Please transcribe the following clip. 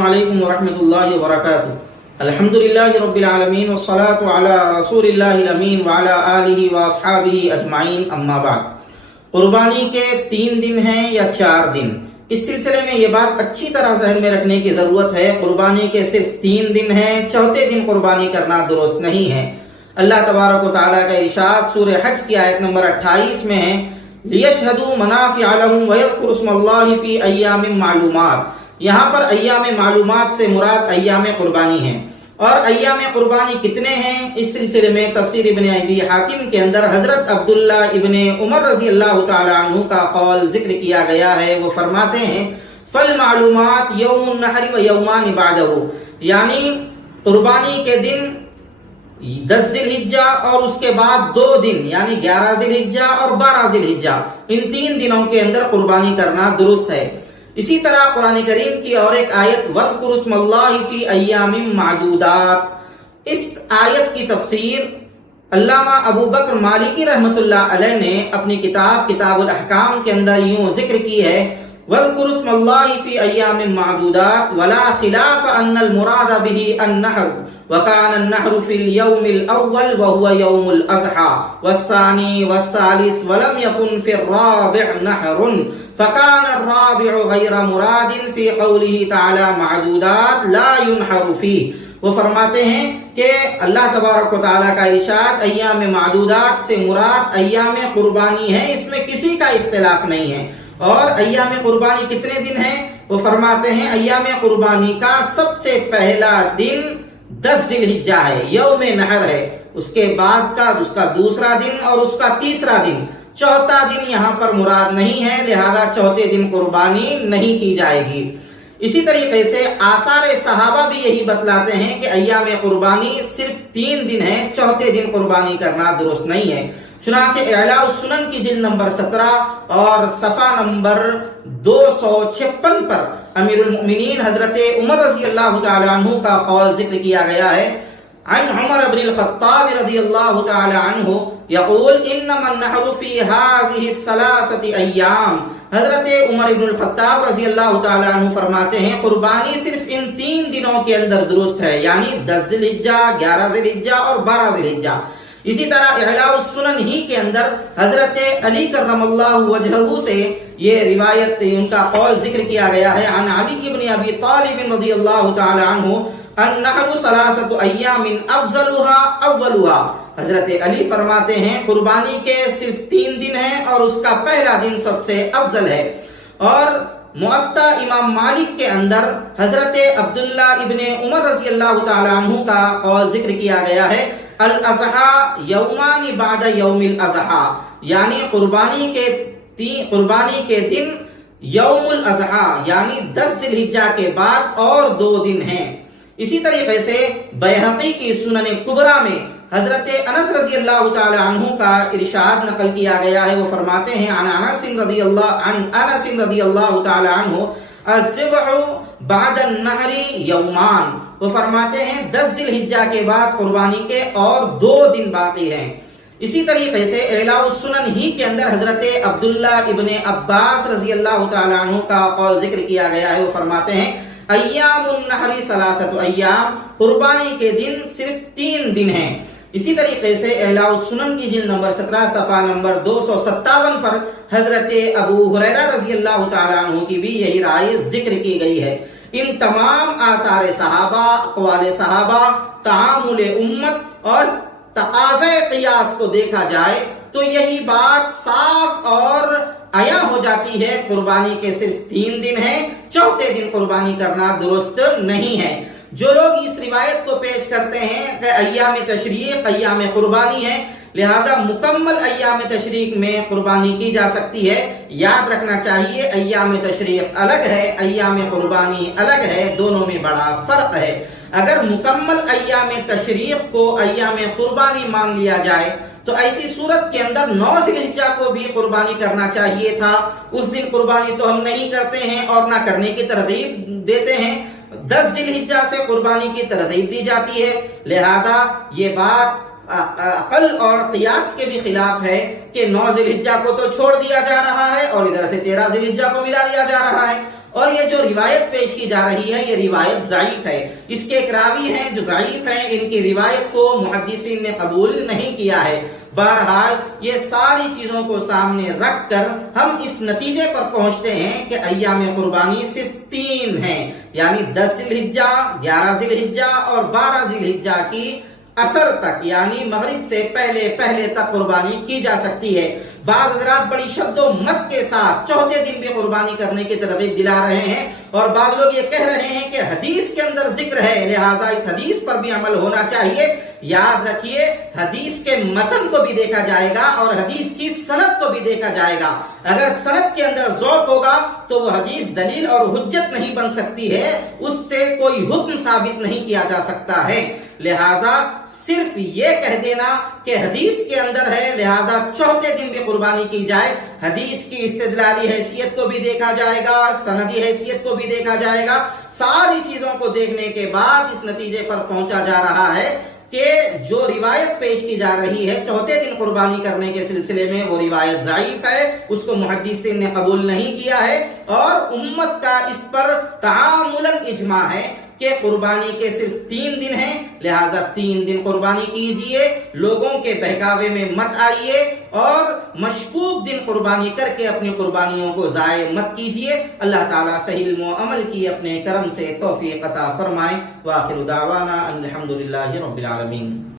علیکم ورحمۃ اللہ وبرکاتہ۔ الحمدللہ رب العالمین والصلاة علی رسول اللہ الامین وعلی آلہ واصحابہ اجمعین، اما بعد۔ قربانی کے 3 دن ہیں یا 4 دن؟ اس سلسلے میں یہ بات اچھی طرح ذہن میں رکھنے کی ضرورت ہے۔ قربانی کے صرف 3 دن ہیں، 4تھے دن قربانی کرنا درست نہیں ہے۔ اللہ تبارک و تعالیٰ کا ارشاد سورہ حج کی آیت نمبر 28 میں ہے، لِيَشْهَدُوا مَنَافِعَ لَهُمْ وَيَذْكُرُوا اسْمَ اللَّهِ فِي أَيَّامٍ مَّعْلُومَاتٍ۔ یہاں پر ایام معلومات سے مراد ایام قربانی ہیں۔ اور ایام قربانی کتنے ہیں؟ اس سلسلے میں تفسیر ابن ابی حاتم کے اندر حضرت عبداللہ ابن عمر رضی اللہ تعالی عنہ کا قول ذکر کیا گیا ہے۔ وہ فرماتے ہیں، فالمعلومات یوم النحر و یومان بعدہ، یعنی قربانی کے دن 10 ذی الحجہ اور اس کے بعد 2 دن یعنی 11 ذی الحجہ اور 12 ذی الحجہ، ان 3 دنوں کے اندر قربانی کرنا درست ہے۔ اسی طرح قرآن کریم کی اور ایک آیت وَاذْكُرُوا اسْمَ اللَّهِ فِي أَيَّامٍ مَّعْدُودَاتٍ، اس آیت کی تفسیر علامہ ابو بکر مالکی رحمۃ اللہ علیہ نے اپنی کتاب الاحکام کے اندر یوں ذکر کی ہے، وَاذْكُرُوا اسْمَ اللَّهِ فِي أَيَّامٍ مَّعْدُودَاتٍ وَلَا خِلَافَ أَنَّ الْمُرَادَ بِهِ النَّحْرُ وَكَانَ النَّحْرُ فِي الْيَوْمِ الْأَوَّلِ وَهُوَ يَوْمُ الْأَضْحَى وَالثَّانِي وَالثَّالِثِ وَلَمْ يَكُنْ فِي الرَّابِعِ نَحْرٌ فَكَانَ الرَّابِعُ غَيْرَ مُرَادٍ فِي قَوْلِهِ تَعَالَى مَعْدُودَاتٍ لَا يُنْحَرُ فِيهِ۔ وہ فرماتے ہیں کہ اللہ تبارک و تعالیٰ کا ارشاد ایام معدودات سے مراد ایام قربانی ہے، اس میں کسی کا اختلاف نہیں ہے۔ اور ایام قربانی کتنے دن ہیں؟ وہ فرماتے ہیں ایام قربانی کا سب سے پہلا دن 10 ذی الحجہ ہے، یوم نحر ہے، اس کے بعد کا اس کا دوسرا دن اور اس کا تیسرا دن، 4تھا دن یہاں پر مراد نہیں ہے، لہذا 4تھے دن قربانی نہیں کی جائے گی۔ اسی طریقے سے آثار صحابہ بھی یہی بتلاتے ہیں کہ ایام قربانی صرف 3 دن ہیں، 4تھے دن قربانی کرنا درست نہیں ہے۔ چنانچہ اعلاء السنن کی جلد نمبر 17 اور صفحہ نمبر 256 پر امیر المؤمنین حضرت عمر رضی اللہ تعالی عنہ کا قول ذکر کیا گیا ہے، عن عمر بن الخطاب رضی اللہ تعالی عنہ یقول انما النحر فی هذه الثلاثه ایام۔ حضرت عمر بن الخطاب رضی اللہ تعالی عنہ فرماتے ہیں قربانی صرف ان 3 دنوں کے اندر درست ہے، یعنی 10 ذی الحجہ، 11 ذی الحجہ اور 12 ذی الحجہ۔ اسی طرح اعلاء السنن ہی کے اندر حضرت علی کرم اللہ وجہہ سے یہ روایت ان کا قول ذکر کیا گیا ہے، عن علی بن ابی طالب رضی اللہ تعالی عنہ النحر 3 ایام افضلها اولها۔ حضرت علی فرماتے ہیں قربانی کے صرف 3 دن ہیں اور اس کا پہلا دن سب سے افضل ہے۔ اور موطا امام مالک کے اندر حضرت عبداللہ ابن عمر رضی اللہ تعالی عنہ کا قول ذکر کیا گیا ہے، الاضحیٰ یومان بعد یوم الاضحیٰ، یعنی قربانی کے دن یوم الاضحیٰ یعنی 10 ذی الحجہ کے بعد اور 2 دن ہیں۔ اسی طریقے سے بیہقی کی سنن کبریٰ میں حضرت انس رضی اللہ تعالی عنہ کا ارشاد نقل کیا گیا ہے۔ وہ فرماتے ہیں عن انس رضی اللہ تعالی عنہ الذبح بعد النحر یومان۔ وہ فرماتے ہیں 10 ذی الحجہ کے بعد قربانی کے اور 2 دن باقی ہیں۔ اسی طریقے سے اعلاء السنن ہی کے اندر حضرت عبداللہ ابن عباس رضی اللہ تعالی عنہ کا قول ذکر کیا گیا ہے۔ وہ فرماتے ہیں ایام النحر 3 ایام، قربانی کے دن صرف 3 دن ہیں۔ اسی طریقے سے اعلاء السنن کی جلد نمبر 17 صفحہ نمبر 257 پر حضرت ابو ہریرہ رضی اللہ تعالی عنہ کی بھی یہی رائے ذکر کی گئی ہے۔ ان تمام آثار صحابہ، اقوال صحابہ، تعامل امت اور تقاضۂ قیاس کو دیکھا جائے تو یہی بات صاف اور عیاں ہو جاتی ہے، قربانی کے صرف 3 دن ہیں، 4تھے دن قربانی کرنا درست نہیں ہے۔ جو لوگ اس روایت کو پیش کرتے ہیں کہ ایام تشریق ایام قربانی ہے، لہذا مکمل ایام تشریق میں قربانی کی جا سکتی ہے، یاد رکھنا چاہیے ایام تشریق الگ ہے، ایام قربانی الگ ہے، دونوں میں بڑا فرق ہے۔ اگر مکمل ایام تشریق کو ایام قربانی مان لیا جائے تو ایسی صورت کے اندر 9 ذی الحجہ کو بھی قربانی کرنا چاہیے تھا، اس دن قربانی تو ہم نہیں کرتے ہیں اور نہ کرنے کی ترغیب دیتے ہیں، 10 ذی الحجہ سے قربانی کی ترغیب دی جاتی ہے، لہذا یہ بات عقل اور قیاس کے بھی خلاف ہے کہ 9 ذی الحجہ کو تو چھوڑ دیا جا رہا ہے اور ادھر سے 13 ذی الحجہ کو ملا لیا جا رہا ہے، اور یہ جو روایت پیش کی جا رہی ہے یہ روایت ضعیف ہے۔ اس کے ایک راوی ہیں جو ضعیف ہیں، ان کی روایت کو محدثین نے قبول نہیں کیا ہے۔ بہرحال یہ ساری چیزوں کو سامنے رکھ کر ہم اس نتیجے پر پہنچتے ہیں کہ ایام قربانی صرف 3 ہیں، یعنی 10 ذی الحجہ، 11 ذی الحجہ اور 12 ذی الحجہ کی اثر تک، یعنی مغرب سے پہلے تک قربانی کی جا سکتی ہے۔ بعض حضرات بڑی شد و مت کے ساتھ چوتھے دن بھی قربانی کرنے کی ترغیب دلا رہے ہیں، اور بعض لوگ یہ کہہ رہے ہیں کہ حدیث کے اندر ذکر ہے لہذا اس حدیث پر بھی عمل ہونا چاہیے۔ یاد رکھیے حدیث کے متن کو بھی دیکھا جائے گا اور حدیث کی سند کو بھی دیکھا جائے گا۔ اگر سند کے اندر ضعف ہوگا تو وہ حدیث دلیل اور حجت نہیں بن سکتی ہے، اس سے کوئی حکم ثابت نہیں کیا جا سکتا ہے۔ لہذا صرف یہ کہہ دینا کہ حدیث کے اندر ہے لہذا چوتھے دن بھی قربانی کی جائے، حدیث کی استدلالی حیثیت کو بھی دیکھا جائے گا، سندی حیثیت کو بھی دیکھا جائے گا۔ ساری چیزوں کو دیکھنے کے بعد اس نتیجے پر پہنچا جا رہا ہے کہ جو روایت پیش کی جا رہی ہے چوتھے دن قربانی کرنے کے سلسلے میں وہ روایت ضعیف ہے، اس کو محدثین نے قبول نہیں کیا ہے، اور امت کا اس پر تعاملاً اجماع ہے کہ قربانی کے صرف 3 دن ہیں، لہذا 3 دن قربانی کیجئے، لوگوں کے بہکاوے میں مت آئیے اور مشکوک دن قربانی کر کے اپنی قربانیوں کو ضائع مت کیجئے۔ اللہ تعالیٰ صحیح علم و عمل کی اپنے کرم سے توفیق عطا فرمائے۔ وآخر دعوانا الحمدللہ رب العالمین۔